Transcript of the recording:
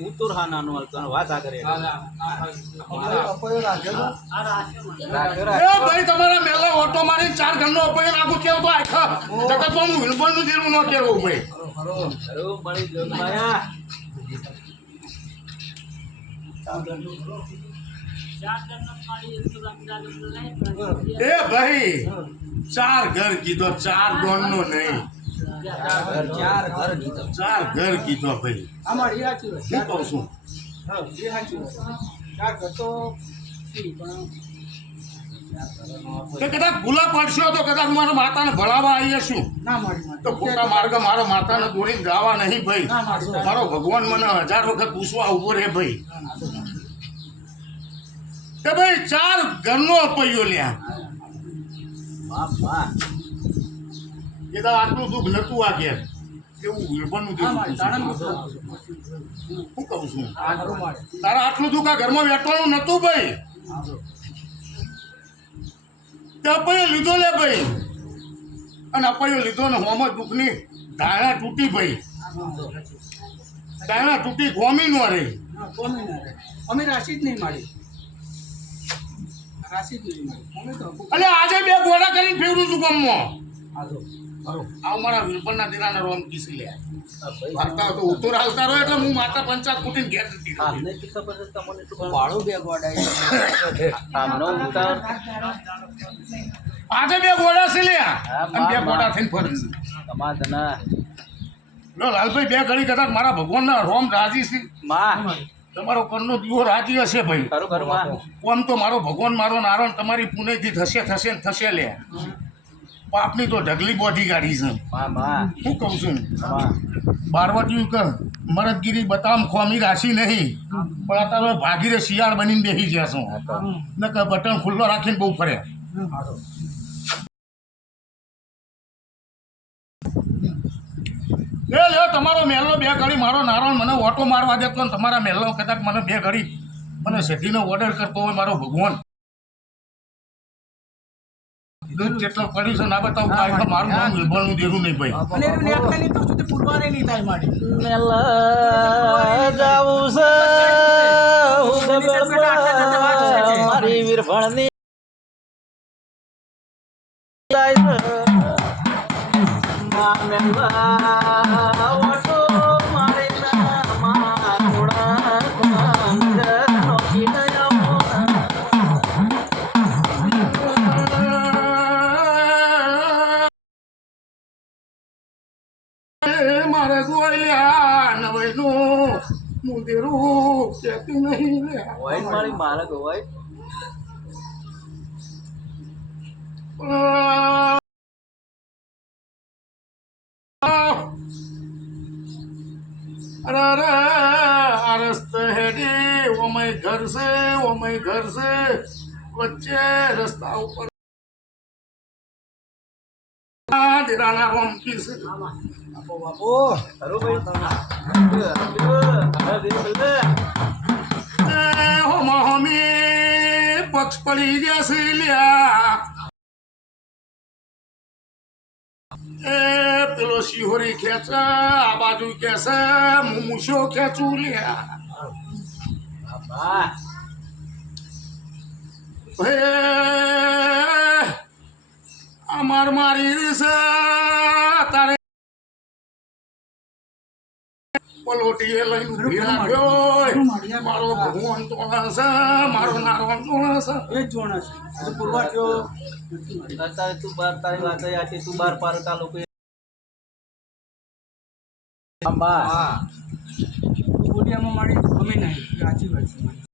ઉત્તર હા નાનું હાલતું વાત આ કરે એ ભાઈ તમારા મેલા ઓટો મારી ચાર ઘરનો અપાઈ નાખું કેવું તો આખા જગતમાં હું વિલબણનું જેવું ન કેવું ભાઈ. એ ભાઈ ચાર ઘર કીધો ચાર ગણ નો નહીં. ચાર ઘર કીધો ચાર ઘર કીધો ભાઈ. અમારી સાચી વાત શું કહું છું? હા એ સાચી વાત ચાર ઘર તો ઠીક, પણ કે કદાચ ભૂલા પડશો તો કદાચ મારા માતાને ભણાવવા આવીએ શું? ના તો ખોટા માર્ગ મારો માતાને દોડીને ગાવા નહીં ભાઈ. મારો ભગવાન મને હજાર વખત પૂછવા ઊભો રહે ભાઈ. કે ભાઈ ચાર ઘરનો અપૈયો લ્યા. એ તો આટલું દુઃખ નતું આ ઘેર. દીધું તાણંદ શું કહું છું? તારા આટલું દુઃખ આ ઘરમાં વેઠવાનું નતું ભાઈ. તે અપૈયો લીધો લે ભાઈ. અને અપૈયો લીધો ને હોમ દુઃખની ધારણા તૂટી ભાઈ. ધારણા તૂટી ગોમી નો રહી. અમે રાશિ જ નહીં મારી. એટલે આજે બે ગોળા કરીને ફેરવું છું ગામમાં. આવ મારા વિલપણના દીરાના રોમ કિસી લે. વાર્તા તો ઉતર હાલતા રહ્યો એટલે હું માતા પંચાયત કુટીને ઘેર જતી તમને ભાડું બે ગોડાઈ આમનો ઉતાર આજે બે ગોડા છે લ્યા અને બે ગોડા થઈને ફરે છે. સમાધના. લો લાલભાઈ બે ઘડી કદાચ મારા ભગવાનના રોમ રાજી છે. માં. તમારો કરનો દીવો રાજી હશે ભાઈ. આમ તો મારો ભગવાન મારો નારણ તમારી પુણ્યથી થશે થશે ને થશે લે. પાપની તો ઢગલી બોધી કાઢી છે. શું કહું છું? માં કહ મરદગીરી બતામ ખોમી રાશી નહીં. પણ અત્યારે ભાગીરે શિયાળ બનીને બેસી ગયા છું. ને કે બટન ખુલ્લો રાખીને બહુ ફરે. એ લે તમારો મહેલનો બે ઘડી મારો નારો મને ઓટો મારવા દેતો ને તમારા મહેલનો કદાચ મને બે ઘડી મને સેઠીનો ઓર્ડર કરતો હોય મારો ભગવાન. કેટલો પડ્યું છે. ના બતાવું મારું નામ લેવાનું દેરું નહીં ભાઈ. અને એનું નેકની તો સુધી પુરવારે નહીં થાય મારી. મેલા જાવું છે. મારી વીરભણની જાય છે. મારે ગોળ્યા મુંદેરું નહીં મારી મારા અરે હેડે ઓમય ઘર છે ઓમય ઘર છે. વચ્ચે રસ્તા ઉપર. દીરાના રોમકી છે. બાપો બાપો ખરું ભાઈ એ હોમા હોમી પક્ષ પડી ગયા છે લ્યા એ પેલો શિહોરી ખેંચે બાજુ ખેંચે હું ખેંચું લ્યા અમાર મારી છે. પલોટીએ લઈને ઊભી ગયો મારો ભગવાન તોણા છે મારો નારાયણ તોણા છે. એ જ જોણા છે થયો. અત્યારે તું બાર તારી વાત આથી તું બાર પાર તા લોકો. હા બોડિયામાં મારી ગમે નહીં સાચી વાત છે.